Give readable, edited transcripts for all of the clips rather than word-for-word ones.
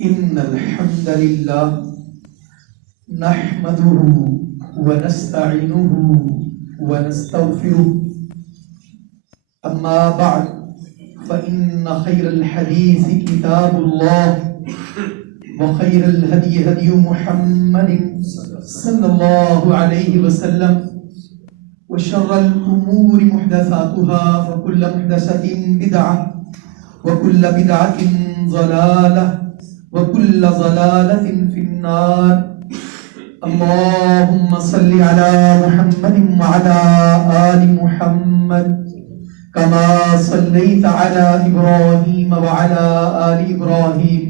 إن الحمد لله نحمده ونستعينه ونستغفره أما بعد فإن خير الحديث كتاب الله وخير الهدي هدي محمد صلى الله عليه وسلم وشر الأمور محدثاتها وكل محدثة بدعة وكل بدعة ضلالة وكل ضلالة في النار. اللهم صل على محمد وعلى آل محمد كما صليت على إبراهيم وعلى آل إبراهيم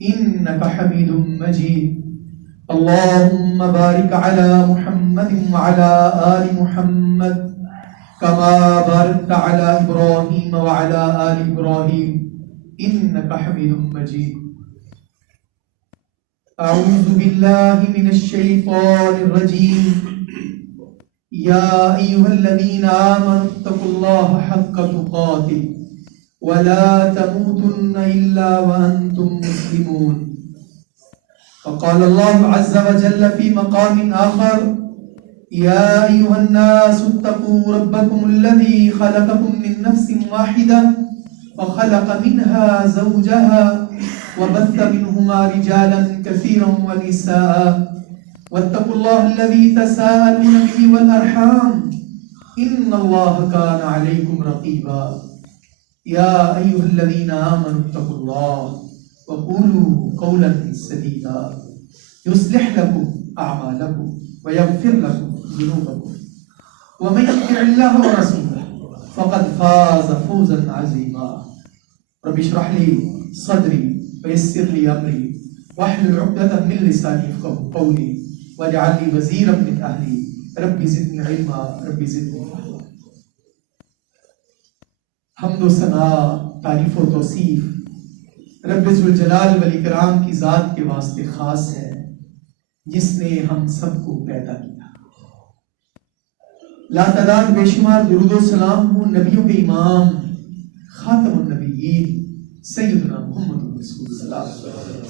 إنك حميد مجيد. اللهم بارك على محمد وعلى آل محمد كما باركت على إبراهيم وعلى آل إبراهيم إنك حميد مجيد. أعوذ بالله من الشيطان الرجيم. يا أيها الذين آمنوا اتقوا الله حق تقاته ولا تموتن إلا وأنتم مسلمون. وقال الله عز وجل في مقام آخر: يا أيها الناس اتقوا ربكم الذي خلقكم من نفس واحدة وخلق منها زوجها وبث منهما رجالا كثيرا ونساء واتقوا الله الذي تساءلون به والأرحام إن الله كان عليكم رقيبا. يا أيها الذين آمنوا اتقوا الله وقولوا قولا سديدا يصلح لكم أعمالكم ويغفر لكم ذنوبكم ومن يطع الله ورسوله فقد فاز فوزا عظيما. رب اشرح لي صدري ويسر لي أمري واحلل عقدة من لساني يفقهوا قولي واجعل لي وزيرا من أهلي رب زدني علما رب زدني فهما. حمد و ثنا، تعریف و توصیف رب ذوالجلال والاکرام کی ذات کے واسطے خاص ہے جس نے ہم سب کو پیدا کیا. لا تعداد بے شمار درود و سلام ہو نبیوں کے امام خاتم النبیین سیدنا محمد رسول اللہ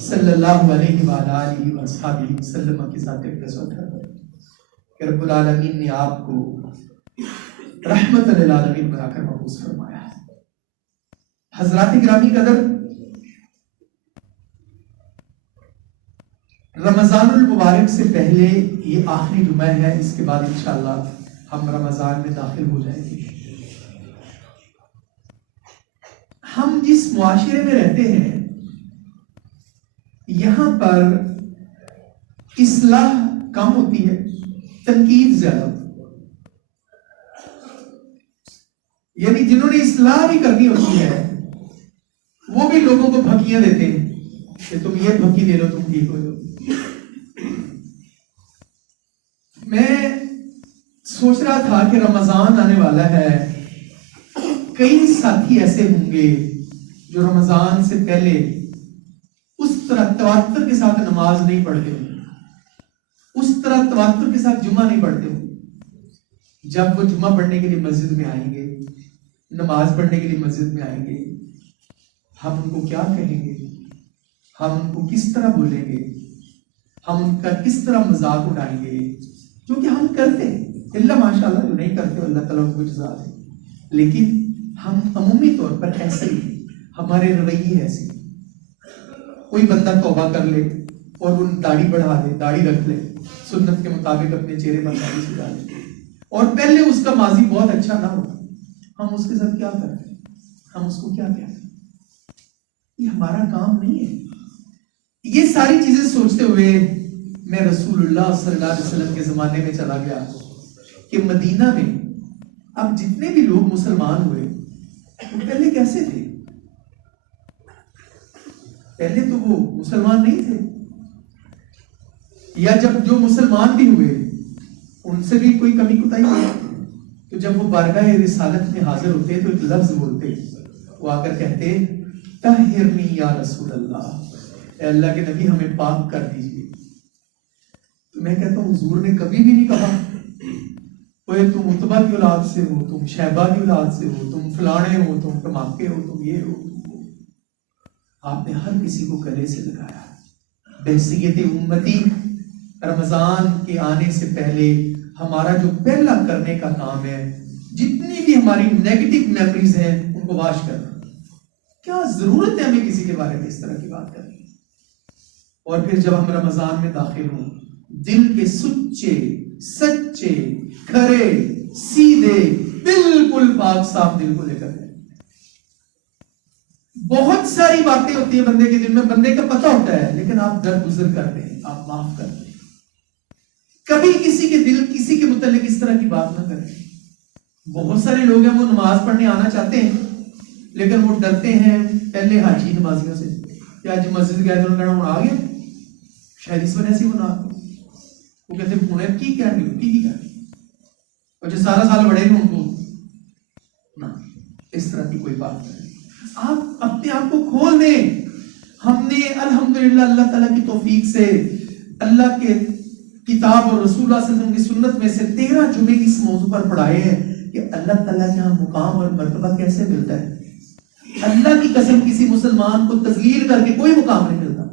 صلی اللہ علیہ وآلہ وصحبہ وسلم کی ذات اقدس و اکرم کہ رب العالمین نے آپ کو رحمت للعالمین بنا کر مبعوث فرمایا ہے. حضرات گرامی قدر، رمضان المبارک سے پہلے یہ آخری جمعہ ہے، اس کے بعد انشاءاللہ ہم رمضان میں داخل ہو جائیں گے. ہم جس معاشرے میں رہتے ہیں یہاں پر اصلاح کم ہوتی ہے، تنقید زیادہ ہوتی ہے. یعنی جنہوں نے اصلاح بھی کرنی ہوتی ہے وہ بھی لوگوں کو بھکیاں دیتے ہیں کہ تم یہ بھکی دے لو تم ٹھیک ہو جاؤ. میں سوچ رہا تھا کہ رمضان آنے والا ہے، کئی ساتھی ایسے ہوں گے جو رمضان سے پہلے اس طرح تواتر کے ساتھ نماز نہیں پڑھتے ہوں، اس طرح تواتر کے ساتھ جمعہ نہیں پڑھتے ہوں. جب وہ جمعہ پڑھنے کے لیے مسجد میں آئیں گے، نماز پڑھنے کے لیے مسجد میں آئیں گے، ہم ان کو کیا کہیں گے، ہم ان کو کس طرح بولیں گے، ہم ان کا کس طرح مذاق اڑائیں گے، جو کہ ہم کرتے ہیں. اللہ ماشاءاللہ جو نہیں کرتے اللہ تعالیٰ کو جزا دے، لیکن ہم عمومی طور پر ایسے ہی ہیں، ہمارے رویے ایسے. کوئی بندہ توبہ کر لے اور وہ داڑھی بڑھا دے، داڑھی رکھ لے، سنت کے مطابق اپنے چہرے پر داڑھی سجا لے، اور پہلے اس کا ماضی بہت اچھا نہ ہو، ہم اس کے ساتھ کیا کرتے ہیں، ہم اس کو کیا کہتے ہیں. یہ ہمارا کام نہیں ہے. یہ ساری چیزیں سوچتے ہوئے میں رسول اللہ صلی اللہ علیہ وسلم کے زمانے میں چلا گیا کہ مدینہ میں اب جتنے بھی لوگ مسلمان ہوئے وہ پہلے کیسے تھے. پہلے تو وہ مسلمان نہیں تھے، یا جب جو مسلمان بھی ہوئے ان سے بھی کوئی کمی کوتاہی نہیں. تو جب وہ بارگاہ رسالت میں حاضر ہوتے تو ایک لفظ بولتے، وہ آ کر کہتے طہرنی یا رسول اللہ، اے اللہ کے نبی ہمیں پاک کر دیجیے. تو میں کہتا ہوں حضور نے کبھی بھی نہیں کہا تم عتبہ کی اولاد سے ہو، تم شیبہ کی اولاد سے ہو، تم فلانے ہو، تم ٹماکے ہو، تم یہ ہو، تم وہ. آپ نے ہر کسی کو گلے سے لگایا. بحیثیت امتی رمضان کے آنے سے پہلے ہمارا جو پہلا کرنے کا کام ہے، جتنی بھی ہماری نیگیٹو میموریز ہیں ان کو واش کرنا. کیا ضرورت ہے ہمیں کسی کے بارے میں اس طرح کی بات کرنے کی. اور پھر جب ہم رمضان میں داخل ہوں، دل کے سچے سچے کھرے سیدھے بالکل پاک صاف دل کو لے کر جائیں. بہت ساری باتیں ہوتی ہیں بندے کے دل میں، بندے کا پتہ ہوتا ہے، لیکن آپ درگزر کرتے ہیں، آپ معاف کرتے ہیں. کبھی کسی کے دل کسی کے متعلق اس طرح کی بات نہ کریں. بہت سارے لوگ ہیں وہ نماز پڑھنے آنا چاہتے ہیں لیکن وہ ڈرتے ہیں پہلے حاجی نمازیوں سے. کہ اج مسجد گئے تو کہنا ہوں آ گیا شاید اس وجہ سے وہ نہ وہ کہتے ہیں پونے کی کہہ رہی کی کہہ رہی اور جو سارا سال بڑے ہیں ان کو نہ اس طرح کی کوئی بات نہیں. آپ اپنے آپ کو کھول دیں. ہم نے الحمدللہ اللہ تعالیٰ کی توفیق سے اللہ کے کتاب اور رسول اللہ صلی اللہ علیہ وسلم کی سنت میں سے 13 جمعے اس موضوع پر پڑھائے ہیں کہ اللہ تعالیٰ کے ہاں مقام اور مرتبہ کیسے ملتا ہے. اللہ کی قسم کسی مسلمان کو تذلیل کر کے کوئی مقام نہیں ملتا.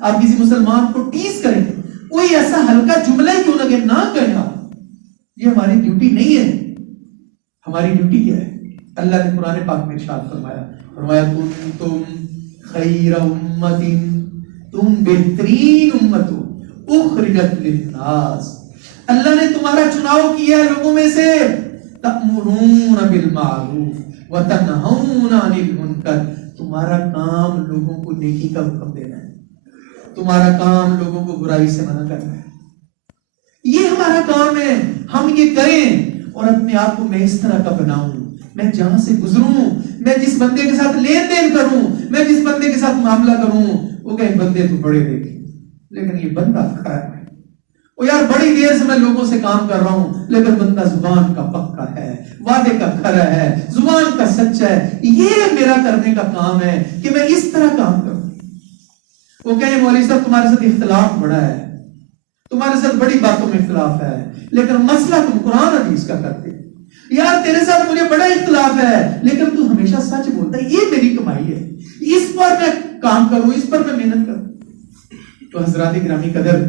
آپ کسی مسلمان کو ٹیز کریں کوئی ایسا ہلکا جملہ کیوں نہ کہ نہ کہیں آپ, یہ ہماری ڈیوٹی نہیں ہے. ہماری ڈیوٹی کیا ہے؟ اللہ نے قرآن پاک میں ارشاد فرمایا تم خیر امت, تم بہترین امت ہو اخرجت للناس. اللہ نے تمہارا چناؤ کیا ہے لوگوں میں سے. تأمرون بالمعروف وتنہون عن المنکر. تمہارا کام لوگوں کو نیکی کا حکم دینا ہے, تمہارا کام لوگوں کو برائی سے منع کرنا ہے. یہ ہمارا کام ہے. ہم یہ کریں اور اپنے آپ کو میں اس طرح کا بناؤں, میں جہاں سے گزروں, میں جس بندے کے ساتھ لین دین کروں, میں جس بندے کے ساتھ معاملہ کروں وہ کہیں بندے تو بڑے دیکھیں لیکن یہ بندہ خراب ہے. وہ یار بڑی دیر سے میں لوگوں سے کام کر رہا ہوں لیکن بندہ زبان کا پکا ہے, وعدے کا کھرا ہے, زبان کا سچا ہے. یہ میرا کرنے کا کام ہے کہ میں اس طرح کام کروں. وہ کہیں مولوی صاحب تمہارے ساتھ اختلاف بڑا ہے, تمہارے ساتھ بڑی باتوں میں اختلاف ہے لیکن مسئلہ تم قرآن حدیث کا کرتے. یار تیرے ساتھ مجھے بڑا اختلاف ہے لیکن تو ہمیشہ سچ بولتا ہے, یہ میری کمائی ہے, اس پر میں کام کروں, اس پر میں محنت کروں. تو حضرات گرامی قدر,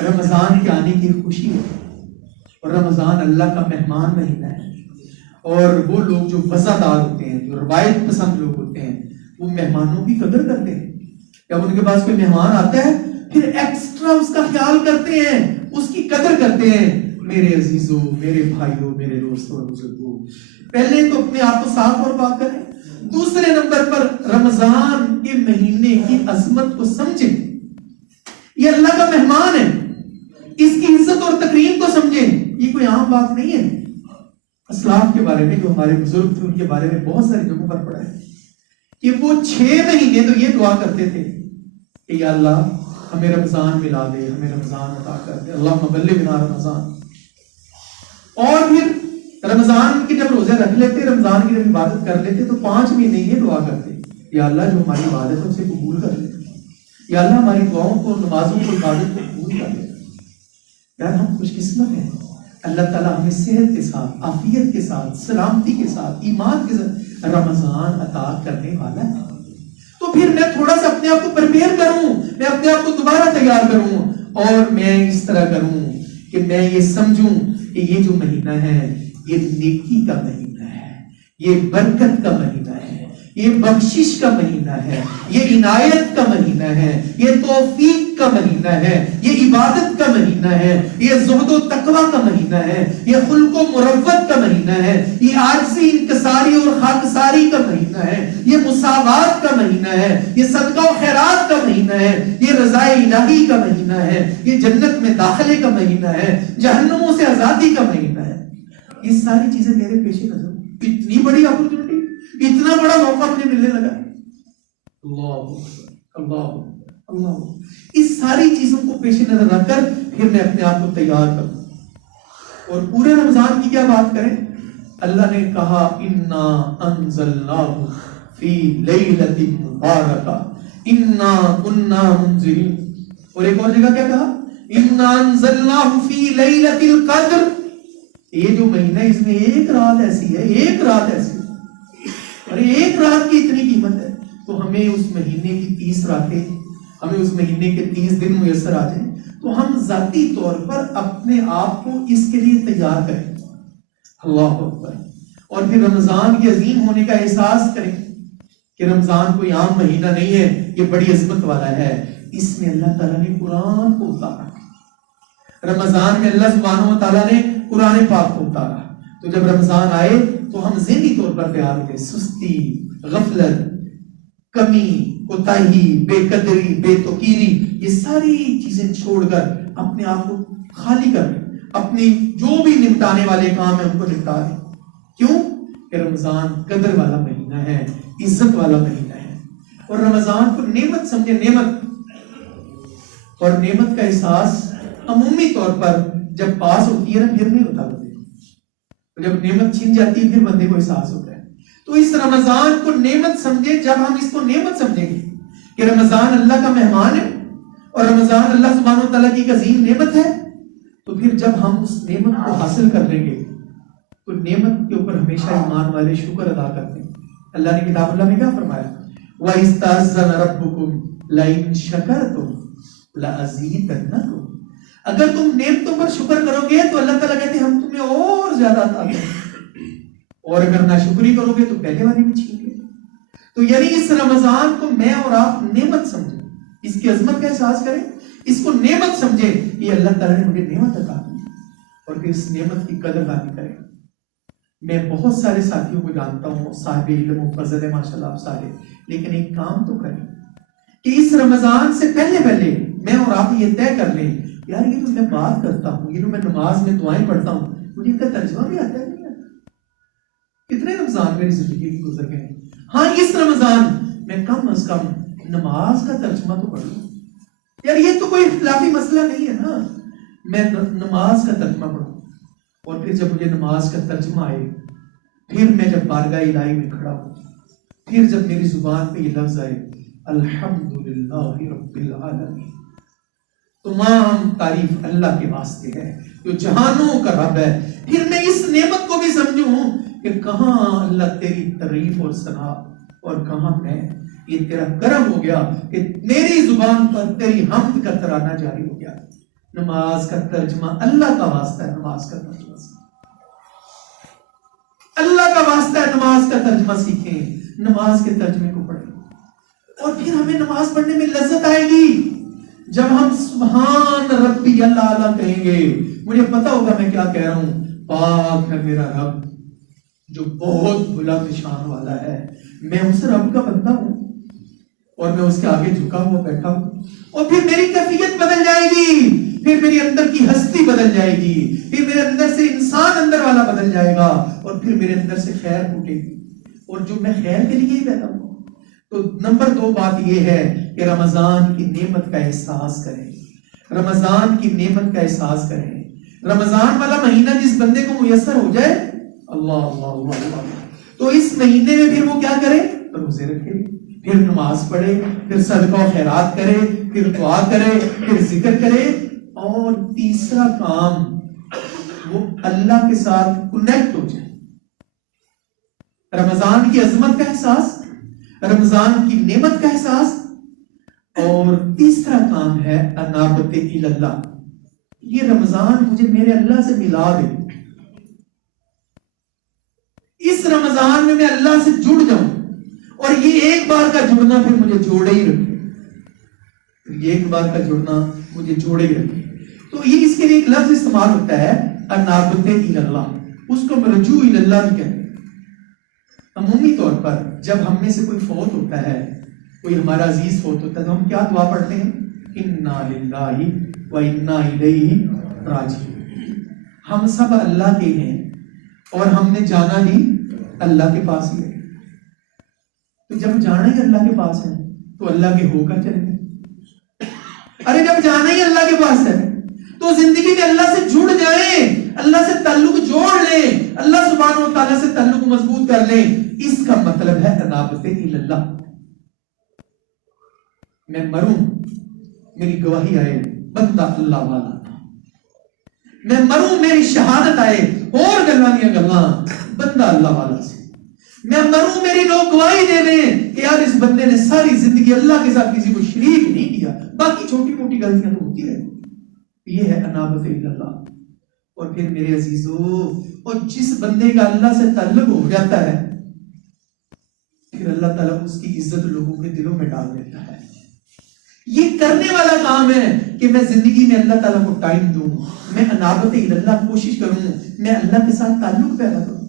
رمضان کے آنے کی خوشی ہے اور رمضان اللہ کا مہمان مہینہ ہے. اور وہ لوگ جو وفادار ہوتے ہیں, جو روایت پسند لوگ ہوتے ہیں, وہ مہمانوں کی قدر کرتے ہیں. جب ان کے پاس کوئی مہمان آتا ہے پھر ایکسٹرا اس کا خیال کرتے ہیں, اس کی قدر کرتے ہیں. میرے عزیزوں, میرے بھائیوں, میرے دوستوں اور بزرگوں, پہلے تو اپنے آپ کو صاف اور پاک کریں. دوسرے نمبر پر رمضان کے مہینے کی عظمت کو سمجھیں. یہ اللہ کا مہمان ہے, اس کی عزت اور تکریم کو سمجھیں. یہ کوئی عام بات نہیں ہے. اسلاف کے بارے میں جو ہمارے بزرگ تھے ان کے بارے میں بہت ساری جگہوں پر پڑھا ہے کہ وہ 6 مہینے تو یہ دعا کرتے تھے کہ یا اللہ ہمیں رمضان ملا دے, ہمیں رمضان عطا کر دے, اللہم بلغنا رمضان. اور پھر رمضان کی جب روزے رکھ لیتے, رمضان کی جب عبادت کر لیتے تو 5 مہینے یہ دعا کرتے یا اللہ جو ہماری عبادت ہے اسے قبول کر لے, یا اللہ ہماری دعاؤں کو, نمازوں کو, عبادت کو قبول کر لے. یار ہم خوش قسمت ہیں, اللہ تعالیٰ ہمیں صحت کے ساتھ, عافیت کے ساتھ, سلامتی کے ساتھ, ایمان کے ساتھ رمضان عطا کرنے والا ہے. تو پھر میں تھوڑا سا اپنے آپ کو پریپیئر کروں, میں اپنے آپ کو دوبارہ تیار کروں اور میں اس طرح کروں کہ میں یہ سمجھوں کہ یہ جو مہینہ ہے یہ نیکی کا مہینہ ہے, یہ برکت کا مہینہ ہے, یہ بخشش کا مہینہ ہے, یہ عنایت کا مہینہ ہے, یہ توفیق کا مہینہ ہے, یہ عبادت کا مہینہ ہے, یہ زہد و تقوی کا مہینہ ہے, یہ خلق و مروت کا مہینہ ہے, یہ عاجزی, انکساری اور خاکساری کا مہینہ ہے, یہ مساوات کا مہینہ ہے, یہ صدقہ و خیرات کا مہینہ ہے, یہ رضا الہی کا مہینہ ہے, یہ جنت میں داخلے کا مہینہ ہے, جہنموں سے آزادی کا مہینہ ہے. یہ ساری چیزیں میرے پیش نظر, اتنی بڑی اپورچونٹی, اتنا بڑا موقع مجھے ملنے لگا. اللہ اللہ اللہ, اس ساری چیزوں کو پیش نظر رکھ کر پھر میں اپنے آپ کو تیار کروں. اور پورے رمضان کی کیا بات کریں, اللہ نے کہا انا انزلناہ فی لیلۃ مبارکہ انا کنا منذرین. اور ایک اور جگہ کیا کہا, انا انزلناہ فی لیلۃ القدر. یہ جو مہینہ ہے اس میں ایک رات ایسی ہے, ایک رات ایسی ہے, اور ایک رات کی اتنی قیمت ہے. تو ہمیں اس مہینے کی 30 راتیں, ہمیں اس مہینے کے 30 دن میسر آ جائیں تو ہم ذاتی طور پر اپنے آپ کو اس کے لیے تیار کریں. اللہ اکبر. اور پھر رمضان کے عظیم ہونے کا احساس کریں کہ رمضان کوئی عام مہینہ نہیں ہے, یہ بڑی عظمت والا ہے. اس میں اللہ تعالیٰ نے قرآن کو اتارا, رمضان میں اللہ سبحانہ و تعالیٰ نے قرآن پاک کو اتارا. تو جب رمضان آئے تو ہم ذہنی طور پر تیار ہوتے, سستی, غفلت, کمی, کوتاہی, بے قدری, بے توقیری, یہ ساری چیزیں چھوڑ کر اپنے آپ کو خالی کر لیں, اپنی جو بھی نمٹانے والے کام ہیں ان کو نمٹا دیں. کیوں کہ رمضان قدر والا مہینہ ہے, عزت والا مہینہ ہے. اور رمضان کو نعمت سمجھے، نعمت، اور نعمت کا احساس عمومی طور پر جب پاس ہوتی ہے نا پھر نہیں ہوتا بندے کو، جب نعمت چھن جاتی ہے پھر بندے کو احساس ہوتا ہے۔ تو اس رمضان کو نعمت سمجھے، جب ہم اس کو نعمت سمجھیں گے کہ رمضان اللہ کا مہمان ہے اور رمضان اللہ سبحانہ و تعالیٰ کی ایک عظیم نعمت ہے، تو پھر جب ہم اس نعمت کو حاصل کر لیں گے تو نعمت کے اوپر ہمیشہ ایمان والے شکر ادا کرتے ہیں۔ اللہ نے کتاب اللہ میں کیا فرمایا؟ وَإِسْتَأْذَنَ رَبُّكُمْ لَئِن شَكَرْتُمْ لَأَزِيدَنَّكُمْ، اگر تم نعمتوں پر شکر کرو گے تو اللہ تعالیٰ کہتے ہیں ہم تمہیں اور زیادہ عطا کریں گے، اور اگر ناشکری کرو گے تو پہلے والی بھی چھین لیں۔ تو یعنی اس رمضان کو میں اور آپ نعمت سمجھیں، اس کی عظمت کا احساس کریں، اس کو نعمت سمجھیں، یہ اللہ تعالیٰ نے مجھے نعمت عطا کی، اور پھر اس نعمت کی قدر دانی کریں۔ میں بہت سارے ساتھیوں کو جانتا ہوں، صاحب علم و فضل ہے ماشاءاللہ آپ سارے، لیکن ایک کام تو کریں کہ اس رمضان سے پہلے میں اور آپ یہ طے کر لیں، یار یہ تو میں بات کرتا ہوں، یہ تو میں نماز میں دعائیں پڑھتا ہوں، مجھے ان کا ترجمہ بھی آتا ہے نہیں آتا؟ کتنے رمضان میری زندگی کی گزر گئے ہیں، ہاں اس رمضان میں کم از کم نماز کا ترجمہ تو پڑھ لوں، یار یہ تو کوئی اختلافی مسئلہ نہیں ہے نا، میں نماز کا ترجمہ پڑھوں، اور پھر جب مجھے نماز کا ترجمہ آئے، پھر میں جب بارگاہ الہی میں کھڑا ہوں، پھر جب میری زبان پہ یہ لفظ آئے الحمدللہ رب العالمین، تمام تعریف اللہ کے واسطے ہے جو جہانوں کا رب ہے، پھر میں اس نعمت کو بھی سمجھوں کہ کہاں اللہ تیری تعریف اور ثنا اور کہاں میں، یہ تیرا کرم ہو گیا کہ میری زبان پر تیری حمد کا ترانہ جاری ہو گیا۔ نماز کا ترجمہ اللہ کا واسطہ ہے، نماز کا ترجمہ اللہ کا واسطہ ہے، نماز کا ترجمہ سیکھیں، نماز کے ترجمے کو پڑھیں، اور پھر ہمیں نماز پڑھنے میں لذت آئے گی جب ہم سبحان ربی اللہ کہیں گے، مجھے پتا ہوگا میں کیا کہہ رہا ہوں، پاک ہے میرا رب جو بہت بلند شان والا ہے، میں اس رب کا بندہ ہوں اور میں اس کے آگے جھکا ہوا بیٹھا ہوں، اور پھر میری کیفیت بدل جائے گی، پھر میری اندر کی ہستی بدل جائے گی، پھر میرے اندر سے انسان اندر والا بدل جائے گا، اور پھر میرے اندر سے خیر پھوٹے گی، اور جو میں خیر کے لیے ہی پیدا ہوں۔ تو نمبر 2 بات یہ ہے کہ رمضان کی نعمت کا احساس کریں، رمضان کی نعمت کا احساس کریں۔ رمضان والا مہینہ جس بندے کو میسر ہو جائے، اللہ اللہ اللہ اللہ، تو اس مہینے میں پھر وہ کیا کرے؟ روزے رکھے، پھر نماز پڑھے، پھر صدقہ و خیرات کرے، پھر دعا کرے، پھر ذکر کرے، اور تیسرا کام وہ اللہ کے ساتھ کنیکٹ ہو جائے۔ رمضان کی عظمت کا احساس، رمضان کی نعمت کا احساس، اور تیسرا کام ہے انابت اللہ، یہ رمضان مجھے میرے اللہ سے ملا دے، اس رمضان میں اللہ سے جڑ جاؤں، اور یہ ایک بار کا جڑنا پھر مجھے جوڑے ہی رکھے، یہ ایک بار کا جڑنا مجھے جوڑے ہی رکھے۔ تو یہ اس کے لیے ایک لفظ استعمال ہوتا ہے انابت اللہ، اس کو رجوع اللہ بھی کہتے ہیں۔ عمومی طور پر جب ہم میں سے کوئی فوت ہوتا ہے، کوئی ہمارا عزیز فوت ہوتا ہے، تو ہم کیا دعا پڑھتے ہیں؟ انا للہ و انا الیہ راجعون، ہم سب اللہ کے ہیں اور ہم نے جانا بھی اللہ کے پاس ہی ہے، تو جب جانا ہی اللہ کے پاس ہے تو اللہ کے ہو کر چلیں گے، ارے جب جانا ہی اللہ کے پاس ہے تو زندگی میں اللہ سے جڑ جائیں، اللہ سے تعلق جوڑ لیں، اللہ سبحانہ و تعالیٰ سے تعلق مضبوط کر لیں، اس کا مطلب ہے انابت اللہ۔ میں مروں میری گواہی آئے بندہ اللہ والا تھا، میں مروں میری شہادت آئے اور گلوانیاں گلواں بندہ اللہ والا سے، میں مروں میری لوگ گواہی دے دیں کہ یار اس بندے نے ساری زندگی اللہ کے ساتھ کسی کو شریک نہیں کیا، باقی چھوٹی موٹی غلطیاں تو ہوتی رہتی، یہ ہے انابت اللہ۔ اور پھر میرے عزیزو، اور جس بندے کا اللہ سے تعلق ہو جاتا ہے پھر اللہ تعالیٰ اس کی عزت لوگوں کے دلوں میں ڈال دیتا ہے۔ یہ کرنے والا کام ہے کہ میں زندگی میں اللہ تعالیٰ کو ٹائم دوں، میں انابت اللہ کوشش کروں، میں اللہ کے ساتھ تعلق پیدا کروں،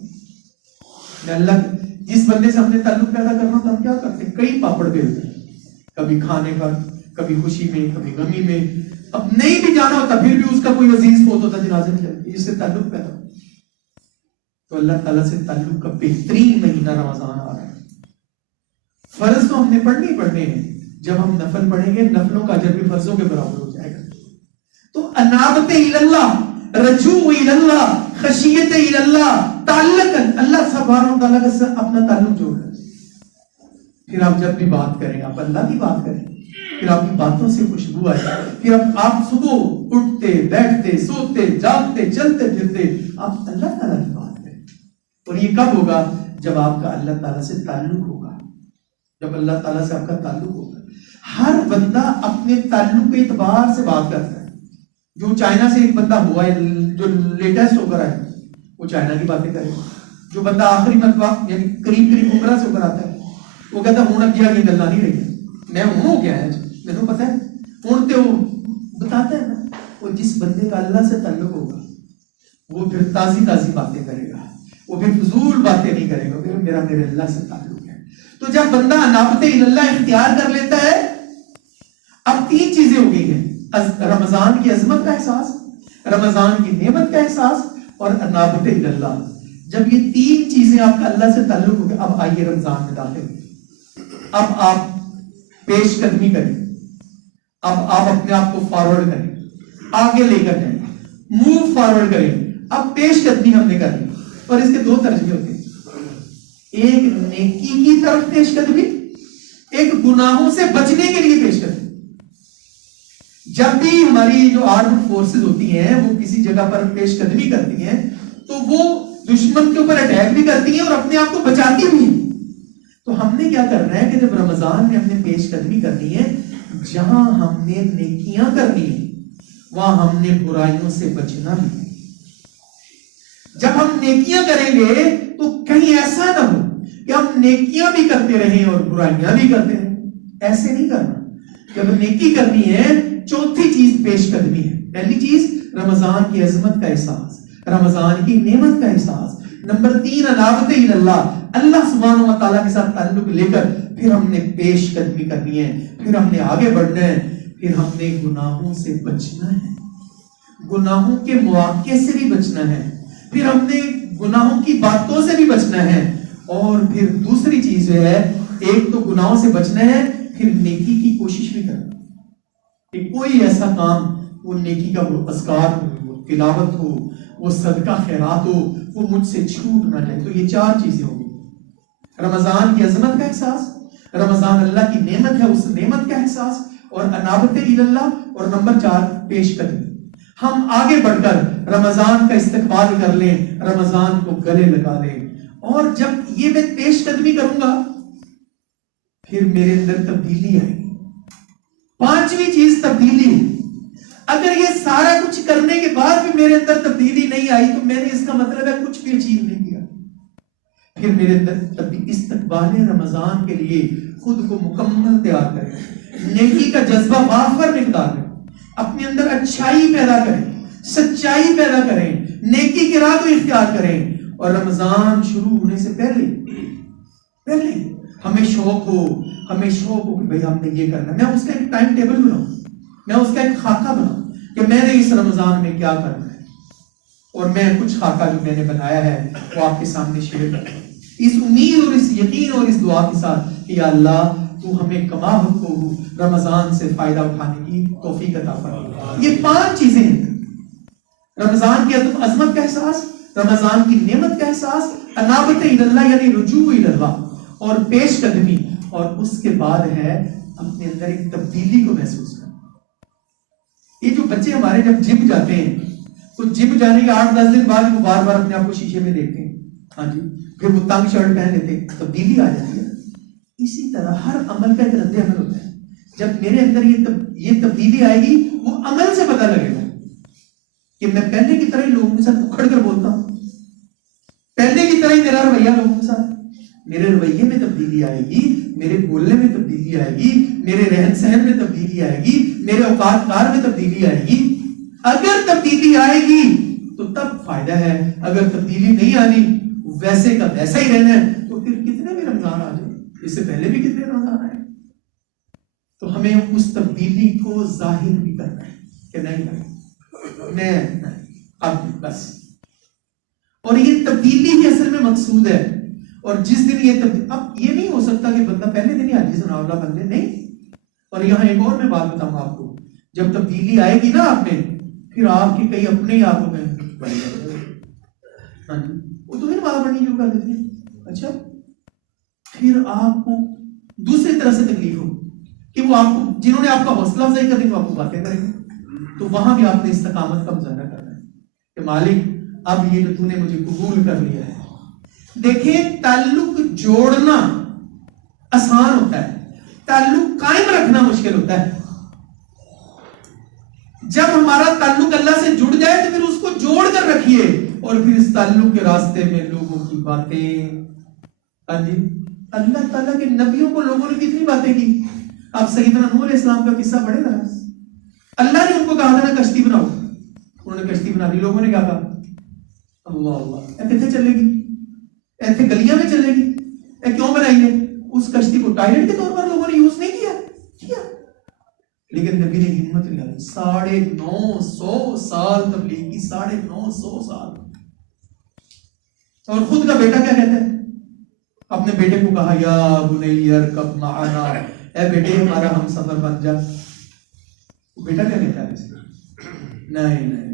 میں اللہ جس بندے سے ہم نے تعلق پیدا کرنا تو ہم کیا کرتے ہیں؟ کئی پاپڑ بیلتے ہیں، کبھی کھانے پر، کبھی خوشی میں، کبھی غمی میں، اب نہیں بھی جانا ہوتا پھر بھی اس کا کوئی عزیز فوت ہوتا جنازے میں جاتے، اس سے تعلق پیدا ہوتا۔ تو اللہ تعالیٰ سے تعلق کا بہترین مہینہ رمضان آ رہا ہے، فرض تو ہم نے پڑھنے ہی پڑھنے ہیں، جب ہم نفل پڑھیں گے نفلوں کا اجر بھی فرضوں کے برابر ہو جائے گا. تو انابت اللہ، رجوع اللہ، خشیت اللہ، تعلق اللہ سبحانہ وتعالیٰ کا سے اپنا تعلق جوڑ رہے. پھر آپ جب بھی بات کریں آپ اللہ کی بات کریں، پھر آپ کی باتوں سے خوشبو آئے، پھر آپ صبح اٹھتے بیٹھتے سوتے جاگتے چلتے پھرتے آپ اللہ تعالیٰ کی بات کریں. اور یہ کب ہوگا؟ جب آپ کا اللہ تعالیٰ سے تعلق ہوگا، جب اللہ تعالیٰ سے آپ کا تعلق ہوگا. ہر بندہ اپنے تعلق کے اعتبار سے بات کرتا ہے. جو چائنا سے ایک بندہ ہوا ہے جو لیٹسٹ ہو کر آئے وہ چائنا کی باتیں کرے. جو بندہ آخری مرتبہ یعنی قریب عمرہ سے ہو کر آتا ہے وہ کہتا ہے ہوں کیا یہ گلا نہیں رہی، میں ہوں کیا ہے میرے پتا ہے ہوں تے وہ بتاتا ہے نا. وہ جس بندے کا اللہ سے تعلق ہوگا وہ پھر تازی باتیں کرے گا، وہ پھر فضول باتیں نہیں کرے گا، پھر میرے اللہ سے تعلق ہے. تو جب بندہ انابت اللہ اختیار کر لیتا ہے، اب 3 چیزیں ہو گئی ہیں: رمضان کی عظمت کا احساس، رمضان کی نعمت کا احساس اور انابت اللہ. جب یہ 3 چیزیں آپ کا اللہ سے تعلق ہو گئے، اب آئیے رمضان میں داخل. اب آپ پیش قدمی کریں، اب آپ اپنے آپ کو فارورڈ کریں، آگے لے کر جائیں، موو فارورڈ کریں. اب پیش قدمی ہم نے کر لی اور اس کے 2 ترجمے ہوتے ہیں: ایک نیکی کی طرف پیش قدمی، ایک گناہوں سے بچنے کے لیے پیش قدمی. جب بھی ہماری جو آرمڈ فورسز ہوتی ہیں وہ کسی جگہ پر پیش قدمی کرتی ہیں تو وہ دشمن کے اوپر اٹیک بھی کرتی ہیں اور اپنے آپ کو بچاتی بھی ہیں. تو ہم نے کیا کرنا ہے کہ جب رمضان میں ہم نے پیش قدمی کرنی ہے، جہاں ہم نے نیکیاں کرنی ہے وہاں ہم نے برائیوں سے بچنا بھی ہے. جب ہم نیکیاں کریں گے تو کہیں ایسا نہ ہو کہ ہم نیکیاں بھی کرتے رہیں اور برائیاں بھی کرتے رہیں. ایسے نہیں کرنا. جب نیکی کرنی ہے، چوتھی چیز پیش قدمی ہے. پہلی چیز رمضان کی عظمت کا احساس، رمضان کی نعمت کا احساس. نمبر 3 انابت اللہ، اللہ سبحانہ و تعالیٰ کے ساتھ تعلق لے کر پھر ہم نے پیش قدمی کرنی ہے، پھر ہم نے آگے بڑھنا ہے، پھر ہم نے گناہوں سے بچنا ہے، گناہوں کے مواقع سے بھی بچنا ہے، پھر ہم نے گناہوں کی باتوں سے بھی بچنا ہے. اور پھر دوسری چیز جو ہے، ایک تو گناہوں سے بچنا ہے، پھر نیکی کی کوشش بھی کرنا کہ کوئی ایسا کام، وہ نیکی کا وہ اذکار ہو، وہ تلاوت ہو، وہ صدقہ خیرات ہو، وہ مجھ سے چھوٹ نہ جائے. تو یہ 4 چیزیں ہوں گی: رمضان کی عظمت کا احساس، رمضان اللہ کی نعمت ہے اس نعمت کا احساس، اور انابت اللہ، اور نمبر 4 پیش قدمی. ہم آگے بڑھ کر رمضان کا استقبال کر لیں، رمضان کو گلے لگا لیں. اور جب یہ میں پیش قدمی کروں گا پھر میرے اندر تبدیلی آئے گی. 5ویں چیز تبدیلی ہے. اگر یہ سارا کچھ کرنے کے بعد بھی میرے اندر تبدیلی نہیں آئی تو میں نے اس کا مطلب ہے کچھ بھی اچیو نہیں کیا. پھر میرے اندر استقبال رمضان کے لیے خود کو مکمل تیار کریں، نیکی کا جذبہ وافر مقدار میں اپنے اندر اچھائی پیدا کریں، سچائی پیدا کریں، نیکی کی راہ کو اختیار کریں. اور رمضان شروع ہونے سے پہلے ہمیں شوق ہو کہ بھئی ہم نے یہ کرنا. میں اس کا ایک ٹائم ٹیبل بناؤں، میں اس کا ایک خاکہ بناؤں کہ میں نے اس رمضان میں کیا کرنا ہے. اور میں کچھ خاکہ جو میں نے بنایا ہے وہ آپ کے سامنے شیئر کرتا ہوں، اس امید اور اس یقین اور اس دعا کے ساتھ کہ یا اللہ تو ہمیں کما حق کو رمضان سے فائدہ اٹھانے کی توفیق عطا فرما. یہ 5 چیزیں ہیں: رمضان کی عظمت کا احساس، رمضان کی نعمت کا احساس، انابت اللہ یعنی رجوع اللہ، اور پیش قدمی، اور اس کے بعد ہے اپنے اندر ایک تبدیلی کو محسوس کرنا. یہ جو بچے ہمارے جب جم جاتے ہیں تو جم جانے کے 8-10 دن بعد وہ بار بار اپنے آپ کو شیشے میں دیکھتے ہیں، ہاں جی، پھر وہ تنگ شرٹ پہن لیتے ہیں، تبدیلی آ جاتی ہے. اسی طرح ہر عمل کا ایک رد عمل ہوتا ہے. جب میرے اندر یہ تبدیلی آئے گی وہ عمل سے پتہ لگے گا کہ میں پہلے کی طرح ہی لوگوں کے ساتھ اکھڑ کر بولتا ہوں، پہلے کی طرح ہی میرا رویہ لوگوں کے ساتھ. میرے رویے میں تبدیلی آئے گی، میرے بولنے میں تبدیلی آئے گی، میرے رہن سہن میں تبدیلی آئے گی، میرے اوقات کار میں تبدیلی آئے گی. اگر تبدیلی آئے گی تو تب فائدہ ہے، اگر تبدیلی نہیں آنی، ویسے کا ویسا ہی رہنا ہے، تو پھر کتنے بھی رمضان آ جائے، اس سے پہلے بھی کتنے رمضان آئے. تو ہمیں اس تبدیلی کو ظاہر بھی کرنا ہے کہ نہیں میں اب بس. اور یہ تبدیلی ہی اصل میں مقصود ہے. اور جس دن یہ اب یہ نہیں ہو سکتا کہ بندہ پہلے دن ہی حاجی ثناءاللہ بن جائے، نہیں۔ اور یہاں ایک اور میں بات بتاؤں آپ کو، جب تبدیلی آئے گی نا آپ میں، پھر آپ کے کئی اپنے ہی آپ میں ہاں جی وہ تو نماز پڑھنی شروع کر دیتے ہیں، اچھا پھر آپ کو دوسری طرح سے تکلیف ہو کہ وہ آپ کو، جنہوں نے آپ کا حوصلہ افزائی کرنی تو آپ کو باتیں کریں گے، تو وہاں بھی آپ نے استقامت کا مظاہرہ کرنا ہے کہ مالک اب یہ جو تو نے مجھے قبول کر لیا ہے۔ دیکھیں تعلق جوڑنا آسان ہوتا ہے، تعلق قائم رکھنا مشکل ہوتا ہے۔ جب ہمارا تعلق اللہ سے جڑ جائے تو پھر اس کو جوڑ کر رکھیے، اور پھر اس تعلق کے راستے میں لوگوں کی باتیں، ہاں جی اللہ تعالیٰ کے نبیوں کو لوگوں نے کتنی باتیں کی۔ آپ سیدنا نوح علیہ السلام کا قصہ پڑھے نا، اللہ نے ان کو کہا تھا نا کشتی بناؤ، انہوں نے کشتی بنا دی، لوگوں نے کیا کہا اللہ اللہ ایسے چلے گی، ایسے گلیاں میں چلے گی، اے کیوں بنائی ہے؟ اس کشتی کو ٹائلٹ کے طور پر لوگوں نے یوز نہیں کیا، لیکن نبی نے ہمت لگائی، 950 سال تبلیغ کی، 950 سال۔ اور خود کا بیٹا کیا کہتا ہے؟ اپنے بیٹے کو کہا یا بنی ارکب معنا، اے بیٹے ہمارا ہم سفر بن جا۔ بیٹا کیا کہتا ہے؟ نہیں نہیں،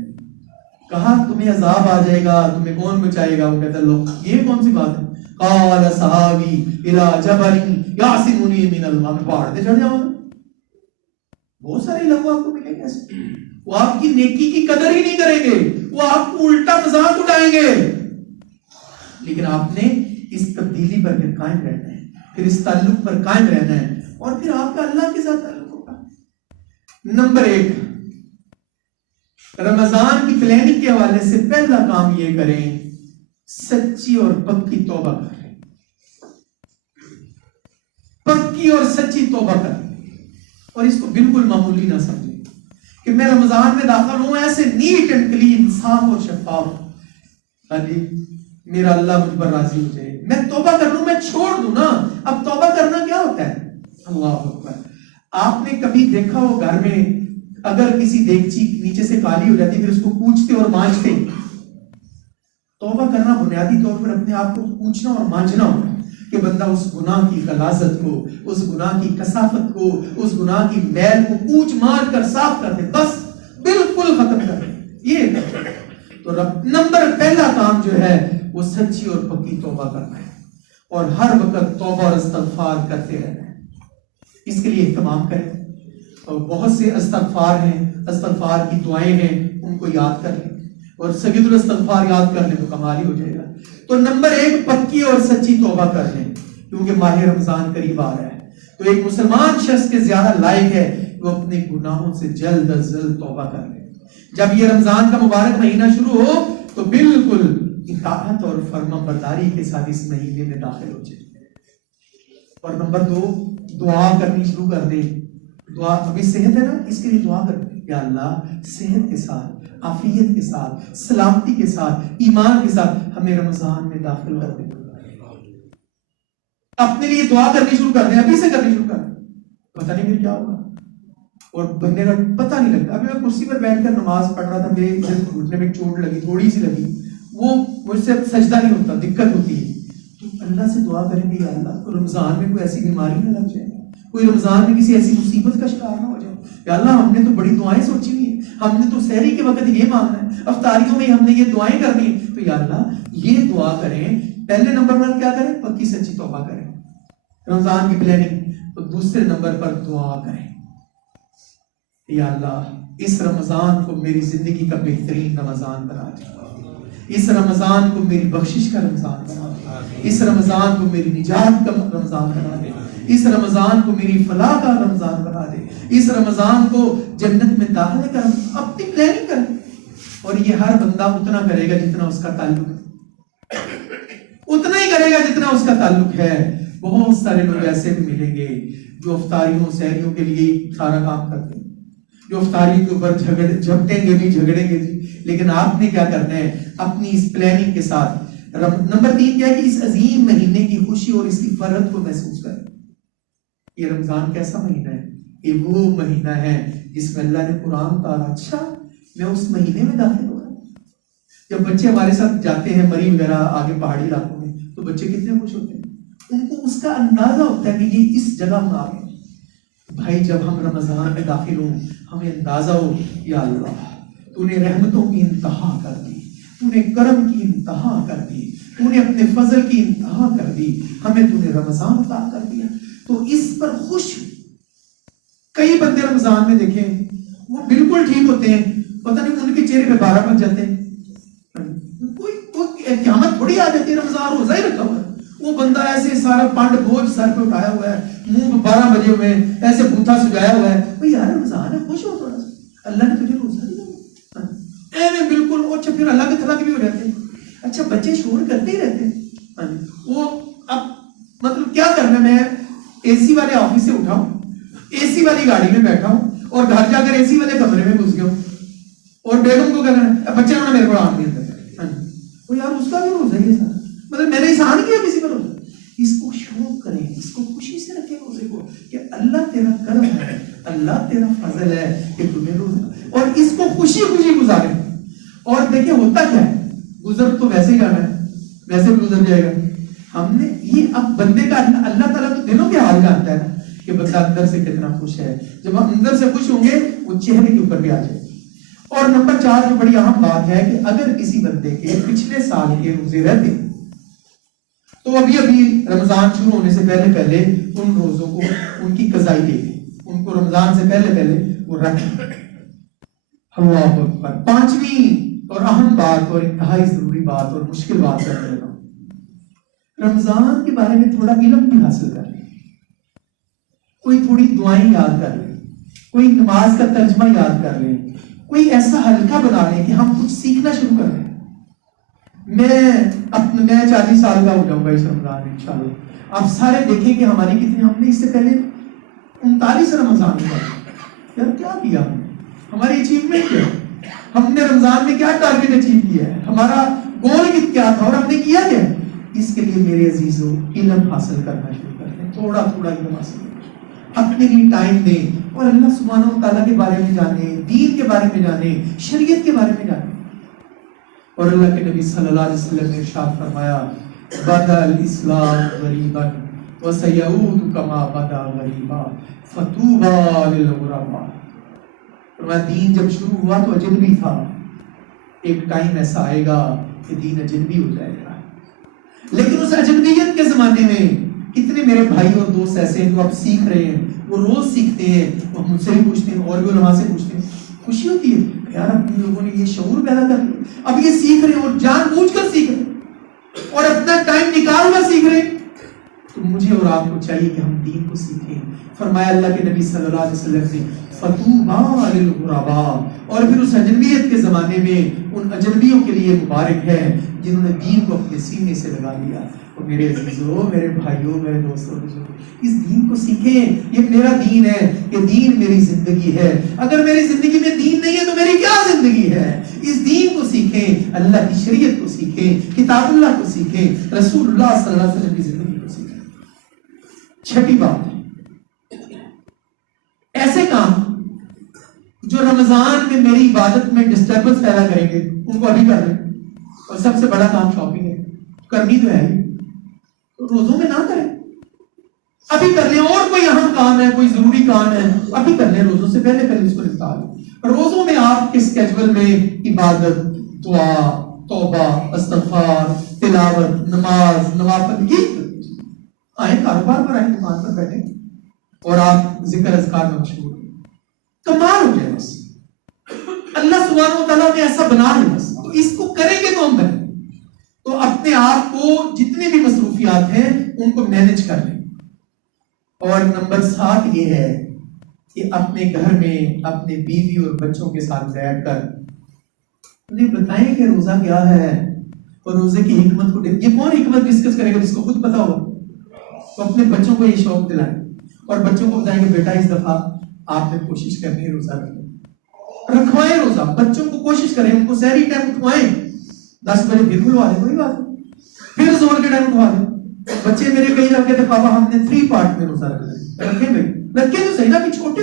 کہا تمہیں عذاب آ جائے گا، تمہیں کون بچائے گا؟ وہ کہتا ہے لو یہ کون سی بات ہے؟ قال صحابی الى جبل یعصمنی من الماء، پہاڑ پہ چڑھ جاؤں گا۔ بہت سارے لوگ آپ کو ملیں گے ایسے، وہ آپ کی نیکی کی قدر ہی نہیں کریں گے، وہ آپ کو الٹا مذاق اٹھائیں گے، لیکن آپ نے اس تبدیلی پر پھر قائم رہنا ہے، پھر اس تعلق پر قائم رہنا ہے، اور پھر آپ کا اللہ کے ساتھ تعلق ہوگا۔ نمبر 1، رمضان کی پلاننگ کے حوالے سے پہلا کام یہ کریں، سچی اور پکی توبہ کریں، پکی اور سچی توبہ کریں، اور اس کو بالکل معمولی نہ سمجھیں کہ میں رمضان میں داخل ہوں ایسے نیٹ اینڈ کلین، صاف اور شفاف، ہاں جی میرا اللہ مجھ پر راضی ہو جائے، میں توبہ کر لوں، میں چھوڑ دوں نا۔ اب توبہ کرنا کیا ہوتا ہے؟ اللہ اکبر۔ آپ نے کبھی دیکھا ہو گھر میں اگر کسی دیگچی نیچے سے کالی ہو جاتی پھر اس کو پوچھتے اور مانجتے؟ توبہ کرنا بنیادی طور پر اپنے آپ کو پوچھنا اور مانجنا ہوتا ہے کہ بندہ اس گناہ کی غلاظت کو، اس گناہ کی کثافت کو، اس گناہ کی میل کو پوچھ مانج کر صاف کر دے، بس بالکل ختم کر دے۔ یہ تو نمبر پہلا کام جو ہے وہ سچی اور پکی توبہ کرنا ہے، اور ہر وقت توبہ اور استغفار کرتے رہنا ہے۔ اس کے لیے اہتمام کریں، اور بہت سے استغفار ہیں، استغفار کی دعائیں ہیں، ان کو یاد کر لیں، اور سید الاستغفار یاد کر لیں تو کمال ہی ہو جائے گا۔ تو نمبر 1 پکی اور سچی توبہ کر لیں، کیونکہ ماہ رمضان قریب آ رہا ہے، تو ایک مسلمان شخص کے زیادہ لائق ہے وہ اپنے گناہوں سے جلد از جلد توبہ کر لے۔ جب یہ رمضان کا مبارک مہینہ شروع ہو تو بالکل اطاعت اور فرما برداری کے ساتھ اس مہینے میں داخل ہو جائے۔ اور نمبر 2 دعا کرنی شروع کر دیں۔ دعا، ابھی صحت ہے نا، اس کے لیے دعا کر دیں، یا اللہ صحت کے ساتھ، عافیت کے ساتھ، سلامتی کے ساتھ، ایمان کے ساتھ ہمیں رمضان میں داخل کر دیں۔ اپنے لیے دعا کرنی شروع کر دیں، ابھی سے کرنی شروع کر دیں، پتہ نہیں پھر کیا ہوگا، اور بندے کا پتہ نہیں لگتا۔ ابھی میں کرسی پر بیٹھ کر نماز پڑھ رہا تھا، میرے گھٹنے میں چوٹ لگی، تھوڑی سی لگی، وہ مجھ سے سجدہ نہیں ہوتا، دقت ہوتی ہے، تو اللہ سے دعا کریں گے یا اللہ رمضان میں کوئی ایسی بیماری نہ لگ جائے، کوئی رمضان میں کسی ایسی مصیبت کا شکار نہ ہو جائے، یا اللہ ہم نے تو بڑی دعائیں سوچی ہوئی ہیں، ہم نے تو سحری کے وقت یہ مانگنا ہے، افطاریوں میں ہم نے یہ دعائیں کرنی ہیں، تو یا اللہ یہ دعا کریں۔ پہلے نمبر پر کیا کریں؟ پکی سچی توبہ کریں، رمضان کی پلاننگ۔ تو دوسرے نمبر پر دعا کریں، یا اللہ اس رمضان کو میری زندگی کا بہترین رمضان بنا دے، اس رمضان کو میری بخشش کا رمضان بنا دے، اس رمضان کو میری نجات کا رمضان بنا دے، اس رمضان کو میری فلاح کا رمضان بنا دے، اس رمضان کو جنت میں داخلے کا رمضان۔ اپنی پلاننگ کریں، اور یہ ہر بندہ اتنا کرے گا جتنا اس کا تعلق ہے، اتنا ہی کرے گا جتنا اس کا تعلق ہے۔ بہت سارے لوگ ایسے بھی ملیں گے جو افطاریوں سحریوں کے لیے سارا کام کرتے ہیں، جو افطاری کے اوپر جھپٹیں گے بھی، جھگڑیں گے جی، لیکن آپ نے کیا کرنا ہے اپنی اس پلاننگ کے ساتھ۔ نمبر 3 کیا ہے کہ اس عظیم مہینے کی خوشی اور اس کی فرحت کو محسوس کریں۔ یہ رمضان کیسا مہینہ ہے؟ یہ وہ مہینہ ہے جس میں اللہ نے قرآن اتارا، اچھا میں اس مہینے میں داخل ہو رہا ہوں۔ جب بچے ہمارے ساتھ جاتے ہیں مری وغیرہ آگے پہاڑی علاقوں میں، تو بچے کتنے خوش ہوتے ہیں، ان کو اس کا اندازہ ہوتا ہے کہ یہ اس جگہ میں آ گئے۔ بھائی جب ہم رمضان میں داخل ہوں ہمیں اندازہ ہو یا اللہ تو نے رحمتوں کی انتہا کر دی، تو نے کرم کی انتہا کر دی، تو نے اپنے فضل کی انتہا کر دی، ہمیں تو نے رمضان عطا کر دیا، تو اس پر خوش۔ کئی بندے رمضان میں دیکھیں وہ بالکل ٹھیک ہوتے ہیں، پتہ نہیں ان کے چہرے پہ 12 بج جاتے ہیں، کوئی قیامت تھوڑی آ جاتی ہے، رمضان روزہ ہی رکھا ہوا ہے، وہ بندہ ایسے سارا پانڈ بوجھ سر پہ اٹھایا ہوا ہے، منہ 12 بجے ہوئے ایسے بوتھا سجایا ہوا ہے، بھئی یار رمضان ہے، خوش ہو تھوڑا سا، اللہ نے تجھے روزہ دیا، ایویں بالکل۔ اچھا پھر الگ تھلگ بھی ہو جاتے ہیں۔ اچھا بچے شور کرتے ہی رہتے ہیں، وہ اب مطلب کیا کرنا، میں اے سی والے آفس سے اٹھا ہوں، اے سی والی گاڑی میں بیٹھا ہوں اور گھر جا کر اے سی والے کمرے میں گھس گیا ہوں، اور بیگم کو کہنا ہے بچے انہوں نے میرے کو آن دیا، وہ یار اس کا بھی روزہ ہی ہے سارا، مطلب میں نے احسان کیا کسی پر روزہ۔ اس کو شوق کریں، اس کو خوشی سے رکھیں روزے کو کہ اللہ تیرا کرم ہے، اللہ تیرا فضل ہے کہ تمہیں روزہ، اور اس کو خوشی خوشی گزاریں۔ اور دیکھیں ہوتا کیا ہے، گزر تو ویسے ہی جانا ہے، ویسے بھی گزر جائے گا۔ ہم نے یہ اب بندے کا اللہ تعالیٰ تو دلوں کے حال جانتا ہے نا کہ بندہ اندر سے کتنا خوش ہے، جب ہم اندر سے خوش ہوں گے وہ چہرے کے اوپر بھی آ جائے۔ اور نمبر 4 جو بڑی اہم بات ہے کہ اگر کسی بندے کے پچھلے سال کے روزے رہتے تو ابھی رمضان شروع ہونے سے پہلے پہلے ان روزوں کو ان کی قضائی دے دیں، ان کو رمضان سے پہلے پہلے وہ رکھیں۔ اللہ اکبر۔ 5ویں اور اہم بات اور انتہائی ضروری بات اور مشکل بات کر رہا ہوں، رمضان کے بارے میں تھوڑا علم بھی حاصل کر لیں، کوئی تھوڑی دعائیں یاد کر لیں، کوئی نماز کا ترجمہ یاد کر لیں، کوئی ایسا حلقہ بنا لیں کہ ہم کچھ سیکھنا شروع کر دیں۔ میں 40 سال کا ہو جاؤں گا اس رمضان میں انشاءاللہ۔ آپ سارے دیکھیں کہ ہماری کتنی، ہم نے اس سے پہلے 39 رمضان ہوا یار، کیا کیا ہم نے، ہماری اچیومنٹ کیا، ہم نے رمضان میں کیا ٹارگیٹ اچیو کیا ہے، ہمارا گول کیا تھا اور ہم نے کیا کیا۔ اس کے لیے میرے عزیزو علم حاصل کرنا شروع کر دیں، تھوڑا تھوڑا علم حاصل کریں، اپنے لیے ٹائم دیں اور اللہ سبحانہ و تعالیٰ کے بارے میں جانیں، دین کے بارے میں جانیں، شریعت کے بارے میں جانیں۔ اور اللہ کے نبی صلی اللہ علیہ وسلم نے ارشاد فرمایا بدا الاسلام غریبا وسیعود کما بدا غریبا فطوبى للغرباء۔ فرمایا دین جب شروع ہوا تو اجنبی تھا، ایک ٹائم ایسا آئے گا کہ دین اجنبی ہو جائے گا، لیکن اس اجنبیت کے زمانے میں کتنے میرے بھائی اور دوست ایسے ہیں جو اب سیکھ رہے ہیں، وہ روز سیکھتے ہیں، وہ مجھ سے بھی پوچھتے ہیں اور بھی علماء سے پوچھتے ہیں، خوشی ہوتی ہے یار اپنے لوگوں نے یہ شعور پیدا کر لیا، اب یہ سیکھ رہے ہیں اور جان بوجھ کر سیکھ رہے ہیں اور اپنا ٹائم نکال کر سیکھ رہے ہیں، تو مجھے اور آپ کو چاہیے کہ ہم دین کو سیکھیں۔ فرمایا اللہ کے نبی صلی اللہ علیہ وسلم نے فطوبى للغرباء، اور پھر اس اجنبیت کے زمانے میں ان اجنبیوں کے لیے مبارک ہے جنہوں نے دین کو اپنے سینے سے لگا لیا۔ اور میرے عزیزوں، میرے بھائیوں، میرے دوستوں، اس دین کو سیکھیں، یہ میرا دین ہے، یہ دین میری زندگی ہے، اگر میری زندگی میں دین نہیں ہے تو میری کیا زندگی ہے؟ اس دین کو سیکھیں، اللہ کی شریعت کو سیکھیں، کتاب اللہ کو سیکھیں، رسول اللہ صلی اللہ علیہ وسلم کی زندگی کو سیکھیں۔ 6 بات، ایسے کام جو رمضان میں میری عبادت میں ڈسٹربنس پیدا کریں گے ان کو ابھی کر لیں، اور سب سے بڑا کام شاپنگ ہے، کرنی تو ہے ہی، تو روزوں میں نہ کریں، ابھی کر لیں۔ اور کوئی اہم کام ہے، کوئی ضروری کام ہے، ابھی کر لیں، روزوں سے پہلے اس کو نپٹا لیں۔ روزوں میں آپ کے اسکیجول میں عبادت، دعا، توبہ، استغفار، تلاوت، نماز، نوافل، یہ آئیں کاروبار پر، آئیں دکان پر بیٹھیں اور آپ ذکر اذکار میں مشغول ہیں، کمال ہو جائے بس، اللہ سبحانہ و تعالیٰ نے ایسا بنا ہے بس، تو اس کو کریں گے تو ہم کریں، تو اپنے آپ کو جتنے بھی مصروفیات ہیں ان کو مینج کر لیں۔ اور نمبر 7 یہ ہے کہ اپنے گھر میں اپنے بیوی اور بچوں کے ساتھ بیٹھ کر انہیں بتائیں کہ روزہ کیا ہے اور روزے کی حکمت کو، یہ کون حکمت ڈسکس کرے گا جس کو خود پتا ہوگا، تو اپنے بچوں کو یہ شوق دلائیں اور بچوں کو بتائیں کہ بیٹا اس دفعہ آپ نے کوشش کرنی ہے روزہ رکھوائیں، روزہ بچوں کو کوشش کریں، ان کو سحری ٹائم اٹھوائیں، 10 بجے پھر کھلوا دیں، کوئی بات نہیں، پھر زور کے ٹائم اٹھوا دیں۔ بچے میرے کئی لگے تھے پاپا ہم نے 3 پارٹ میں روزہ رکھیں بھائی، رکھیں تو صحیح نا، کہ چھوٹے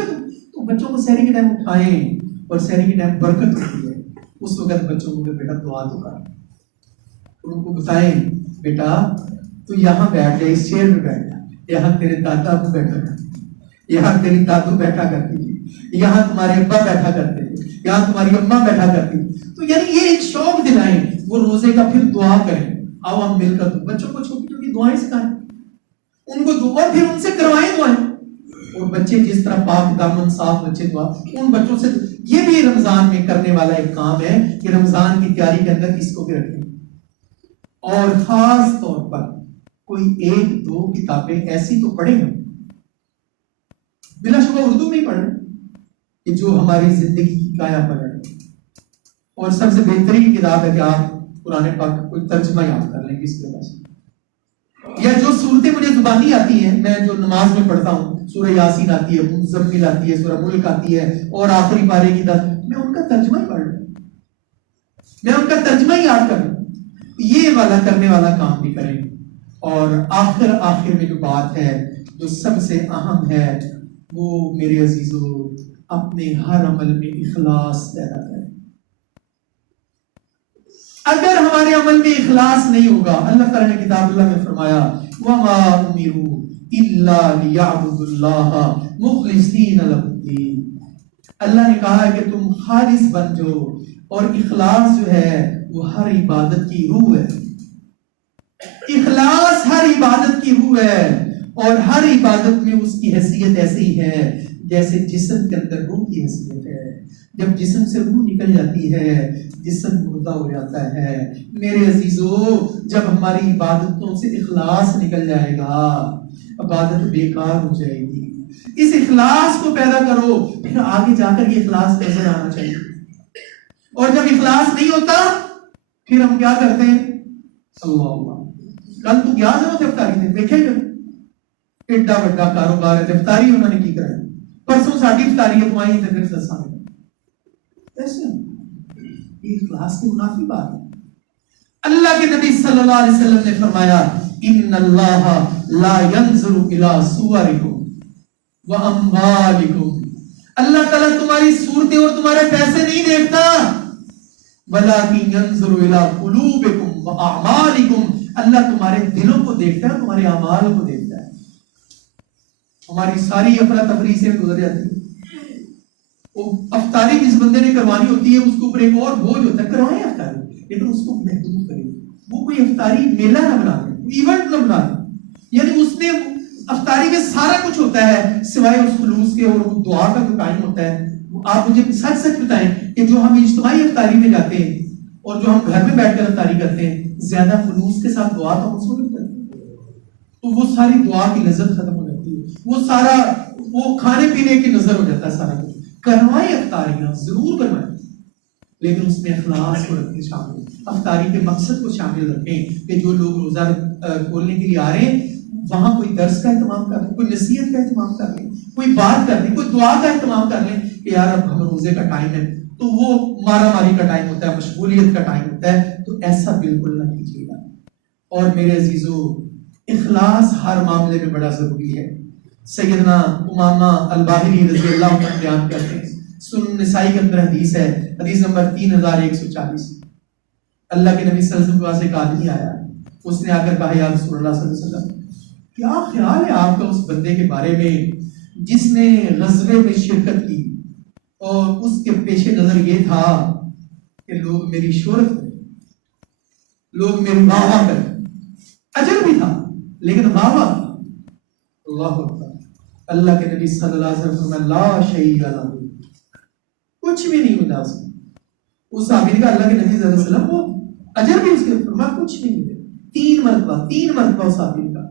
تو بچوں کو سحری کے ٹائم اٹھائیں، اور سحری کے ٹائم برکت ہوتی ہے، اس وقت بچوں کو بیٹا دعا تو کر، ان کو بتائیں بیٹا تو یہاں بیٹھ جائے، اس چیئر پہ بیٹھ جائے، یہاں تیرے دادا ابو بیٹھا کرتے، یہاں تیری دادو بیٹھا کرتی تھی، یہاں تمہارے ابا بیٹھا کرتے تھے، یہاں تمہاری اما بیٹھا کرتی تھی. تو یعنی یہ ایک شوق دلائیں، وہ روزے کا پھر دعا کریں. آؤ ہم مل کر بچوں کو چھوٹی چھوٹی دعائیں سکھائیں، ان کو دعا پھر ان سے کروائیں دعائیں. اور بچے جس طرح پاک دامن صاف بچے دعا ان بچوں سے. یہ بھی رمضان میں کرنے والا ایک کام ہے کہ رمضان کی تیاری کے اندر اس کو بھی رکھیں. اور خاص طور پر کوئی ایک دو کتابیں ایسی تو پڑھیں ہم، بلا شبہ اردو میں ہی پڑھیں کہ جو ہماری زندگی کی کایا پلٹ. اور سب سے بہترین کتاب ہے کہ آپ قرآن پاک کا کوئی ترجمہ یاد کر لیں کسی کے پاس، یا جو صورتیں مجھے زبانی آتی ہیں، میں جو نماز میں پڑھتا ہوں، سورہ یاسین آتی ہے، مزمل آتی ہے، سورہ ملک آتی ہے، اور آخری پارے کی 10، میں ان کا ترجمہ ہی پڑھ لوں، میں ان کا ترجمہ ہی یاد کر لوں. یہ والا کرنے والا کام بھی کریں. اور آخر میں جو بات ہے جو سب سے اہم ہے وہ میرے عزیزو، اپنے ہر عمل میں اخلاص پیدا کریں. اگر ہمارے عمل میں اخلاص نہیں ہوگا، اللہ تعالیٰ نے کتاب اللہ میں فرمایا وَمَا أُمِرُوا إِلَّا لِيَعْبُدُوا اللَّهَ مُخْلِصِينَ لَهُ الدِّينَ. اللہ نے کہا ہے کہ تم خالص بن جاؤ، اور اخلاص جو ہے وہ ہر عبادت کی روح ہے. اخلاص ہر عبادت کی روح ہے، اور ہر عبادت میں اس کی حیثیت ایسی ہے جیسے جسم کے اندر روح کی حیثیت ہے. جب جسم سے روح نکل جاتی ہے جسم مردہ ہو جاتا ہے. میرے عزیزو، جب ہماری عبادتوں سے اخلاص نکل جائے گا عبادت بیکار ہو جائے گی. اس اخلاص کو پیدا کرو، پھر آگے جا کر یہ اخلاص نظر آنا چاہیے. اور جب اخلاص نہیں ہوتا پھر ہم کیا کرتے ہیں؟ اللہ کل تو گیا نا افطاری نے دیکھے گا ایڈا بڑا کاروبار ہے افطاری انہوں نے کی کرا، پرسوں ساڑی افطاری ہے تمہاری تے پھر دساں ایسے یہ اخلاص کی منافی بات ہے. اللہ کے نبی صلی اللہ علیہ وسلم نے فرمایا ان اللہ لا ينظر الى صورکم واموالکم. اللہ تعالیٰ تمہاری صورتیں اور تمہارے پیسے نہیں دیکھتا، ولکن ينظر الى قلوبکم واعمالکم. اللہ تمہارے دلوں کو دیکھتا ہے، تمہارے اعمال کو دیکھتا ہے. ہماری ساری افراتفری سے گزر جاتی ہے. وہ افطاری جس بندے نے کروانی ہوتی ہے اس کے اوپر ایک اور بوجھ ہوتا ہے، کروائیں افطاری، لیکن اس کو محدود کریں. وہ کوئی افطاری میلہ نہ بنا دیں، ایونٹ نہ بنا دیں. یعنی اس میں افطاری میں سارا کچھ ہوتا ہے سوائے اس خلوص کے، اور دعا کا جو ٹائم ہوتا ہے. آپ مجھے سچ سچ بتائیں کہ جو ہم اجتماعی افطاری میں جاتے ہیں اور جو ہم گھر میں بیٹھ کر افطاری کرتے ہیں زیادہ خلوص کے ساتھ دعا کا منصوبہ نہیں کرتے، تو وہ ساری دعا کی لذت ختم ہو جاتی ہے، وہ سارا وہ کھانے پینے کی نظر ہو جاتا ہے سارا کچھ. کروائیں افطاریاں ضرور کروائیں، لیکن اس میں اخلاص کو رکھیں شامل. افطاری کے مقصد کو شامل رکھیں کہ جو لوگ روزہ کھولنے کے لیے آ رہے ہیں وہاں کوئی درس کا اہتمام کر لیں، کوئی نصیحت کا اہتمام کر لیں، کوئی بات کر لیں، کوئی دعا کا اہتمام کر لیں کہ یار اب ہم روزے کا ٹائم ہے تو وہ مارا ماری کا ٹائم ہوتا ہے، مشغولیت کا ٹائم ہوتا ہے، تو ایسا بالکل نہ کیجیے گا. اور میرے عزیزو، اخلاص ہر معاملے میں بڑا ضروری ہے. سیدنا امامہ الباہلی رضی اللہ عنہ بیان کرتے ہیں، سنن نسائی کے اندر حدیث ہے، حدیث نمبر 3140. اللہ کے نبی صلی اللہ علیہ وسلم کے پاس ایک آدمی آیا، اس نے آ کر کہا یا رسول اللہ صلی اللہ علیہ وسلم کیا خیال ہے آپ کا اس بندے کے بارے میں جس نے غزوے میں شرکت کی اور اس کے پیش نظر یہ تھا کہ لوگ میری شہرت کریں، لوگ میری واہ واہ کریں. اجر بھی تھا لیکن واہ واہ تھا. اللہ اکبر. اللہ کے نبی صلی اللہ علیہ وسلم لا شیء لہ، کچھ بھی نہیں ملا اس صحابی کا. اللہ کے نبی صلی اللہ علیہ وسلم وہ اجر بھی اس کے فرمایا کچھ نہیں ملے. 3 مرتبہ اس صحابی کا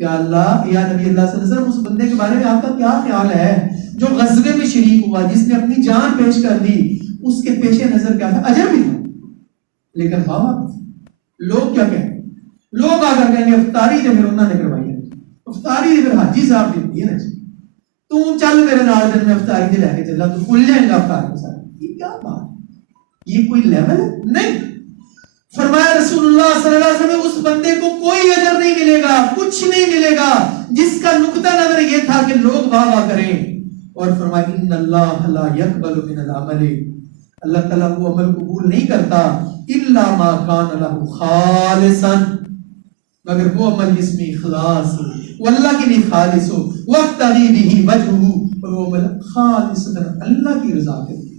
یا اللہ یا نبی اللہ صلی اللہ علیہ وسلم اس بندے کے بارے میں آپ کا کیا خیال ہے جو غزوے میں شریک ہوا، جس نے اپنی جان پیش کر دی، اس کے پیش نظر کیا تھا؟ اجر بھی تھا لیکن بابا لوگ کیا کہیں؟ لوگ آ کر کہیں گے افطاری جو پھر انہوں نے کروائی ہے، افطاری پھر حاجی صاحب دیتی ہے نا، تو چل میرے نال دن میں افطاری دے لے کے چلا تو کھل جائے گا افطار کے ساتھ. یہ کیا بات، یہ کوئی لیول ہے؟ نہیں. فرمایا رسول اللہ صلی اللہ علیہ وسلم اس بندے کو کوئی اجر نہیں ملے گا، کچھ نہیں ملے گا جس کا نقطہ نظر یہ تھا کہ لوگ واہ واہ کریں. اور فرمایا ان اللہ لا يقبل من العمل، اللہ تعالیٰ وہ عمل قبول نہیں کرتا الا ما کان له خالصا، مگر وہ عمل جس میں اخلاص ہو، وہ اللہ کے لیے خالص ہو، وَابْتَغِ بِهِ وَجْهُهُ، اور وہ عمل خالص اللہ کی رضا کے لیے۔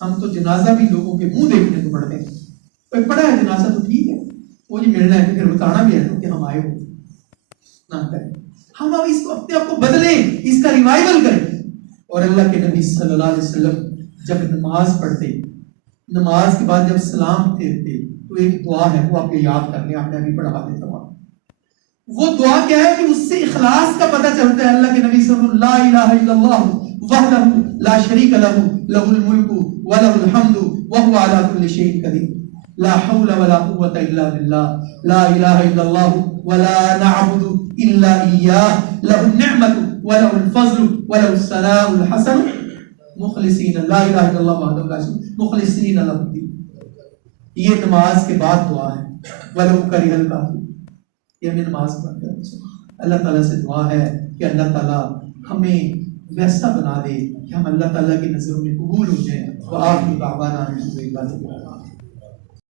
ہم تو جنازہ بھی لوگوں کے منہ دیکھنے کو پڑتے ہیں، کوئی پڑا ہے جنازہ تو ٹھیک ہے، وہ جی ملنا ہے پھر بتانا بھی ہے کہ ہم آئے ہو، نہ کریں۔ ہم اب اس کو اپنے آپ کو بدلیں، اس کا ریوائول کریں۔ اور اللہ کے نبی صلی اللہ علیہ وسلم جب نماز پڑھتے، نماز کے بعد جب سلام پھیرتے تو ایک دعا ہے، وہ آپ کو یاد کر لیں، آپ نے ابھی پڑھا دیتا ہوں۔ وہ دعا کیا ہے کہ اس سے اخلاص کا پتہ چلتا ہے۔ اللہ کے نبی صلی اللہ علیہ وسلم لا الہ الا اللہ وحدہ لا شریک لہ لہ الملک ولہ الحمد وہو علی کل شیء قدیر لا حول ولا قوۃ الا باللہ لا الہ الا اللہ ولا نعبد الا ایاہ لہ النعمۃ ولہ الفضل ولہ الثناء الحسن مخلصین لا الہ الا اللہ وحدہ لا شریک مخلصین لہ الدین۔ یہ نماز کے بعد دعا ہے، ولو کرہ الکافرون۔ یہ ہمیں نماز پڑھ کر اللہ تعالیٰ سے دعا ہے کہ اللہ تعالیٰ ہمیں ویسا بنا دے کہ ہم اللہ تعالیٰ کی نظروں میں قبول ہو جائیں۔ وآخر دعوانا الحمد للہ۔